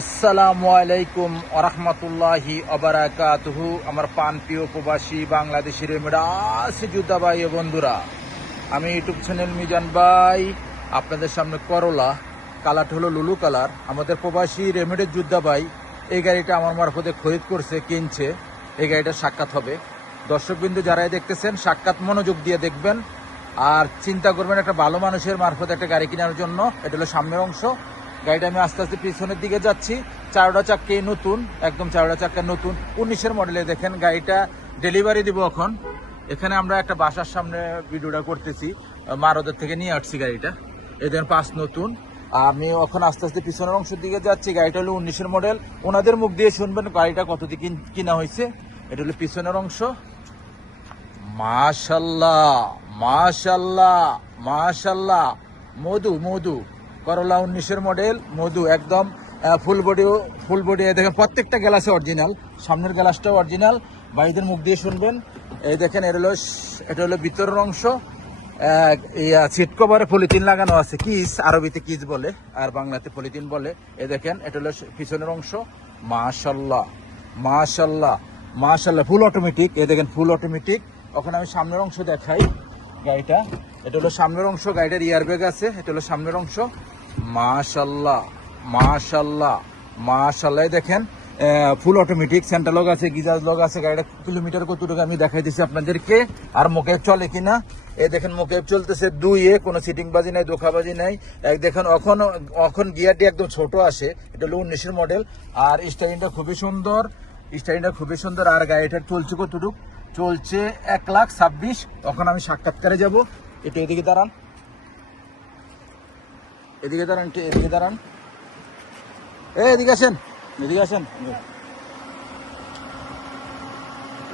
আসসালামু আলাইকুম ওয়া রাহমাতুল্লাহি ওয়া বারাকাতুহু। আমার প্রাণপ্রিয় প্রবাসী বাংলাদেশি রেমিডাস যোদ্ধা ভাই ও বন্ধুরা, আমি ইউটিউব চ্যানেল মিজান ভাই আপনাদের সামনে করলা কালারটা হলো লুলু কালার। আমাদের প্রবাসী রেমিডের যোদ্ধা ভাই এই গাড়িটা আমার মারফতে খরিদ করছে, কিনছে। এই গাড়িটার সাক্ষাৎ হবে। দর্শকবিন্দু যারাই দেখতেছেন সাক্ষাৎ মনোযোগ দিয়ে দেখবেন আর চিন্তা করবেন একটা ভালো মানুষের মারফতে একটা গাড়ি কেনার জন্য। এটা হলো সামনের অংশ। গাড়িটা আমি আস্তে আস্তে পিছনের দিকে যাচ্ছি। চারটা চাক্কা নতুন, একদম চারটা চাক্কা নতুন 19-এর মডেলে। দেখেন গাড়িটা ডেলিভারি দিব এখন। এখানে আমরা একটা বাসার সামনে ভিডিওটা করতেছি, মারদের থেকে নিয়ে আসছি গাড়িটা। এই দেখেন পাঁচ নতুন। আমি এখন আস্তে আস্তে পিছনের অংশের দিকে যাচ্ছি। গাড়িটা হলো 19-এর মডেল। ওনাদের মুখ দিয়ে শুনবেন গাড়িটা কত দিয়ে কিনা হয়েছে। এটা হলো পিছনের অংশ। মাশাল্লাহ মাশাল্লাহ মাশাল্লাহ, মধু মধু করলা 19-এর মডেল, মধু একদম ফুল বডি। দেখেন প্রত্যেকটা গ্লাসে অরিজিনাল, সামনের গ্লাসটাও অরিজিনাল। ভাইদের মুখ দিয়ে শুনবেন। এই দেখেন এটা হলো ভিতরের অংশ। সিট কভারে পলিথিন লাগানো আছে, কিস আরবিতে কিস বলে আর বাংলাতে পলিথিন বলে। এই দেখেন এটা হলো পিছনের অংশ। মাশাল্লাহ মাশাল্লাহ মাশাল্লাহ, ফুল অটোমেটিক। এই দেখেন ফুল অটোমেটিক। এখন আমি সামনের অংশ দেখাই গাড়িটা। এটা হলো সামনের অংশ, গাড়িটার ইয়ারব্যাগ আছে। এটা হলো সামনের অংশ। মাশাল্লাহ মাশাল্লাহ মাশাল্লাহ, দেখেন ফুল অটোমেটিক, সেন্টার লগ আছে, গিজার লগ আছে। গাড়িটা কিলোমিটার কতটুকু আমি দেখাই দিচ্ছি আপনাদেরকে, আর মোকেব চলে কিনা। এই দেখেন মোকেব চলতেছে 2-এ, কোনো সিটিং বাজি নাই, ধোকাবাজি নাই। দেখেন এখন গিয়ারটি একদম ছোট আসে। এটা হলো 19-এর মডেল। আর স্টাইলিংটা খুবই সুন্দর, আর গাড়িটা চলছে কতটুকু চলছে 1,26,000। এখন আমি সাক্ষাৎকারে যাব। এটা এদিকে দাঁড়ান, এদিকে দাঁড়ান, এদিকে আসেন,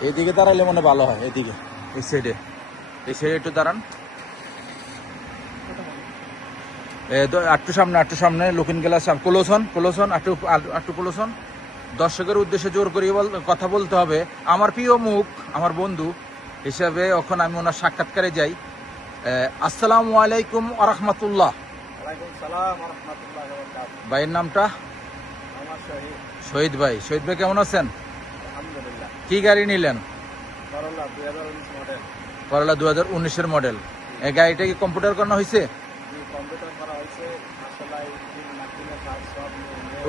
এদিকে দাঁড়াইলে মনে ভালো হয়। এদিকে এই সাইডে একটু দাঁড়ান। একটু সামনে লুকিং গ্লাস, কোলোসন একটু কোলোসন। দর্শকের উদ্দেশ্যে জোর করে কথা বলতে হবে। আমার প্রিয় মুখ, আমার বন্ধু হিসাবে এখন আমি ওনার সাক্ষাৎকারে যাই। আসসালামু আলাইকুম ওয়া রাহমাতুল্লাহ। ভাইয়ের নামটা? শহীদ ভাই কেমন আছেন? কি গাড়ি নিলেন? করলা 2019-এর মডেল। এই গাড়িটা কি কম্পিউটার করানো হয়েছে?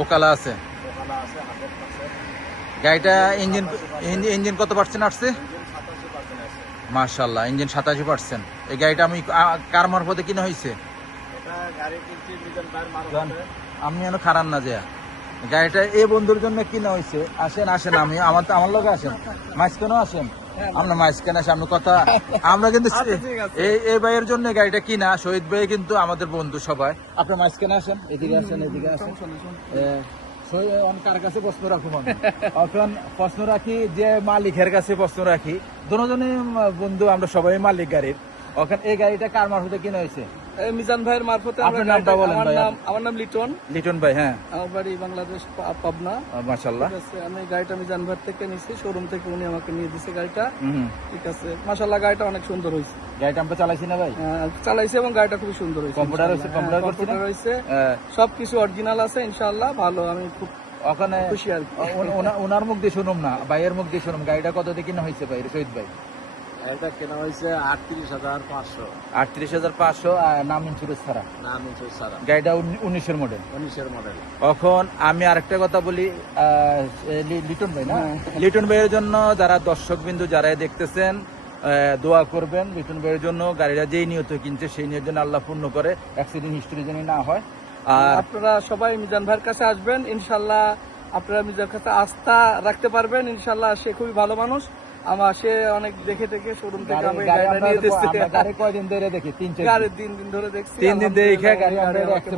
ওকালা আছে। গাড়িটা ইঞ্জিন কত পার্সেন্ট আসছে? মাশাআল্লাহ, ইঞ্জিন 87%। এই গাড়িটা আমি কার মারফতে কিনা হয়েছে? আমি যেন খারাপ না যায়। গাড়িটা এই বন্ধুর জন্য কিনা হয়েছে। আসেন আমি আমার লগে আসেন, মাঝখানেও আসেন। আমরা মাঝখানে আসে আমরা কথা, আমরা কিন্তু এই ভাইয়ের জন্য গাড়িটা কিনা। শহীদ ভাই কিন্তু আমাদের বন্ধু সবাই। আপনার মাঝখানে আসেন, এদিকে আসেন। কার কাছে প্রশ্ন রাখুন? এখন প্রশ্ন রাখি যে মালিকের কাছে প্রশ্ন রাখি। দুজনে বন্ধু, আমরা সবাই মালিক গাড়ির। ওখানে এই গাড়িটা কার মারফতে কিনা হয়েছে? মিজান ভাইয়ের মারফতে। আপনার নামটা বলেন ভাই। আমার নাম লিটন ভাই। হ্যাঁ, আমার বাড়ি বাংলাদেশ, পাবনা। মাশাআল্লাহ। ঠিক আছে, আমি গাড়িটা মিজান ভাই থেকে নিছি, শোরুম থেকে উনি আমাকে নিয়ে দিছে গাড়িটা। ঠিক আছে, মাশাআল্লাহ গাড়িটা অনেক সুন্দর হয়েছে। গাড়িটা আমরা চালাইছি না ভাই? চালাইছি এবং গাড়িটা খুব সুন্দর হয়েছে। কম্পিউটার হয়েছে, সবকিছু অরিজিনাল আছে ইনশাআল্লাহ। ভালো, আমি খুব ওখানে খুশি আর কি। ওনার মুখ দিয়ে শুনুম না, ভাইয়ের মুখ দিয়ে শুনুম। গাড়িটা কত দিয়ে কিনা হয়েছে ভাই? শহীদ ভাই, এটা কেনা হয়েছে 38,500। 38,500, নাম ইন্স্যুরেন্স ছাড়া। গাড়িটা 19-এর মডেল। এখন আমি আরেকটা কথা বলি, লিটন ভাই না, লিটন ভাইয়ের জন্য যারা দর্শক বিন্দু যারা দেখতেছেন দোয়া করবেন লিটন ভাইয়ের জন্য। গাড়িটা যেই নিয়ত কিনছে সেই নিয়তের জন্য আল্লাহ পূর্ণ করে, অ্যাক্সিডেন্ট হিস্ট্রি যেন না হয়। আর আপনারা সবাই মিজান ভাইয়ের কাছে আসবেন ইনশাল্লাহ। আপনারা মিজানের কাছে আস্থা রাখতে পারবেন ইনশাল্লাহ। সে খুবই ভালো মানুষ। সে অনেক দেখে শোরুম থেকে আমি কয়দিন ধরে দেখি, 3 দিন ধরে দেখছি। 3 দিন দেখে গাড়ি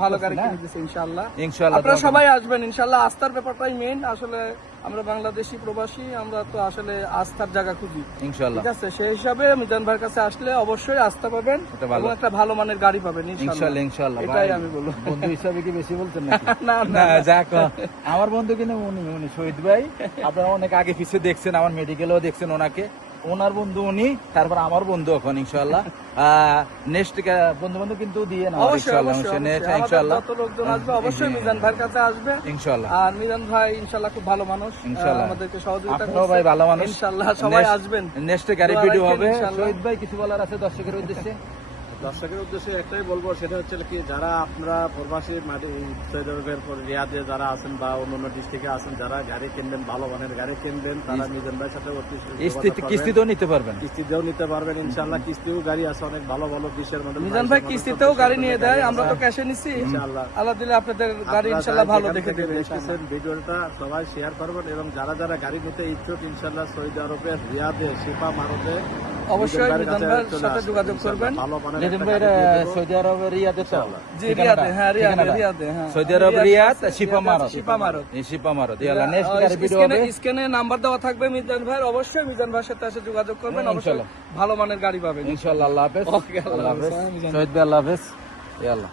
ভালো গাড়ি কিনে দিচ্ছে ইনশাল্লাহ। ইনশাআল্লাহ আপনারা সবাই আসবেন ইনশাল্লাহ। আস্থার ব্যাপারটাই মেইন। আসলে আমরা বাংলাদেশি প্রবাসী, আমরা তো আসলে আস্থার জায়গা খুঁজি ইনশাআল্লাহ। ঠিক আছে, সেই হিসাবে মিজান ভাইয়ের কাছে আসলে অবশ্যই আস্থা পাবেন এবং একটা ভালো মানের গাড়ি পাবেন ইনশাআল্লাহ। এটাই আমি বলবো। বন্ধু হিসাবে কি বেশি বলছেন না না, যাক আমার বন্ধু কিন্তু উনি শহীদ ভাই। আপনারা অনেক আগে পিছিয়ে দেখছেন, আমার মেডিকেলেও দেখছেন ওনাকে। ওনার বন্ধু উনি, তারপর আমার বন্ধু এখন ইনশাআল্লাহ। নেক্সট বন্ধু বান্ধব কিন্তু দিয়ে না অবশ্যই ইনশাআল্লাহ, অবশ্যই ইনশাআল্লাহ যত লোকজন আসবে অবশ্যই মিজান ভাইয়ের কাছে আসবে ইনশাআল্লাহ। আর মিজান ভাই ইনশাআল্লাহ খুব ভালো মানুষ, ইনশাআল্লাহ। আমাদেরকে সহযোগিতা আপনারাও করছে ভাই ভালো মানুষ, ইনশাআল্লাহ সবাই আসবেন। নেক্সট গাড়ি দোয়া ভিডিও রাখেন হবে। ইনশাআল্লাহ। শহীদ ভাই কিছু বলার আছে দর্শকের উদ্দেশ্যে? দর্শকের উদ্দেশ্যে একটাই বলবো, সেটা হচ্ছে কি, যারা আপনারা প্রবাসী মাটি সৌদি আরবের রিয়াদে যারা আছেন বা অন্যান্য ডিস্ট্রিক্টে আছেন, যারা গাড়ি কিনবেন, ভালো মানের গাড়ি কিনবেন, তারা মিজান ভাইয়ের সাথে অতি কিস্তিতেও নিতে পারবেন, কিস্তিতেও নিতে পারবেন ইনশাআল্লাহ। কিস্তিও গাড়ি আছে অনেক ভালো ভালো বিশের মধ্যে। মিজান ভাই কিস্তিতেও গাড়ি নিয়ে দেয়, আমরা তো ক্যাশে নিচ্ছি ইনশাআল্লাহ। আল্লাহ দিলে আপনাদের গাড়ি ইনশাআল্লাহ ভালো দেখে দেবে। ভিডিওটা সবাই শেয়ার করবেন এবং যারা যারা গাড়ি নিতে ইচ্ছুক ইনশাআল্লাহ সৌদি আরবের রিয়াদে শিপা মারতে অবশ্যই মিজান ভাইয়ের সাথে যোগাযোগ করবেন। ভালো মানের নিজাম ভাই সৌদি আরবের রিয়াদে তো, জি রিয়াদে, হ্যাঁ রিয়াদে, হ্যাঁ সৌদি আরব রিয়াদ শিপা মারত, শিপা মারত। ইয়াল্লাহ নেক্সট গাড়ি ভিডিও হবে। স্ক্রিনে নাম্বার দেওয়া থাকবে মিজান ভাইয়ের, অবশ্যই মিজান ভাইয়ের সাথে এসে যোগাযোগ করবেন, অবশ্যই ভালো মানের গাড়ি পাবেন ইনশাআল্লাহ। আল্লাহ হাফেজ, ওকে, আল্লাহ হাফেজ শহীদ ভাই, আল্লাহ হাফেজ, ইয়াল্লাহ।